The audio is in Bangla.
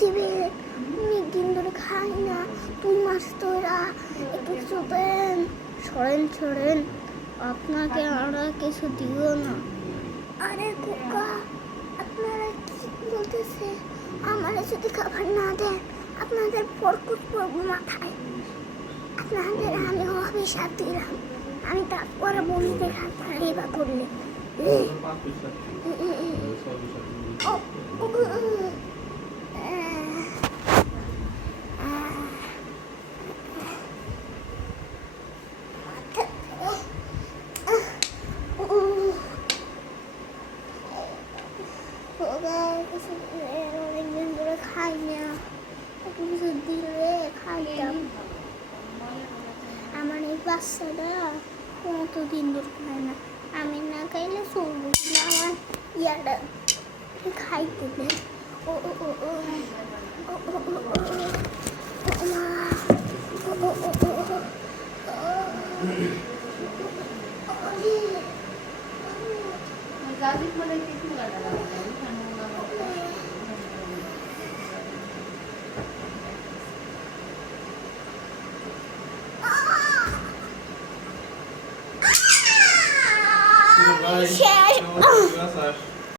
দিবে, অনেকদিন ধরে খাই না, 2 মাস ধরে। একটু কিছু দেন। সরেন, আপনাকে আমরা কিছু দিব না। আরে খোকা, আপনারা কি বলতেছে? আমারা যদি খাবার না দেন আপনাদের ফরকুট পড়বো মাথায়। আপনাদের আমি অভিশাপ দিলাম, আমি তারপরে বন্ধুদের হাত হারিয়ে বা করলে অনেকদিন ধরে খাই না, একটু কিছু দিলে খাইতাম। আমার এই বাচ্চাটা কতদিন ধরে খায় না, আমি না খাইলে চলবো না। আমার ইয়াটা খাইতে দেয়। ও ও ও ও ও ও ও ও মা, ও ও ও ও শেষ।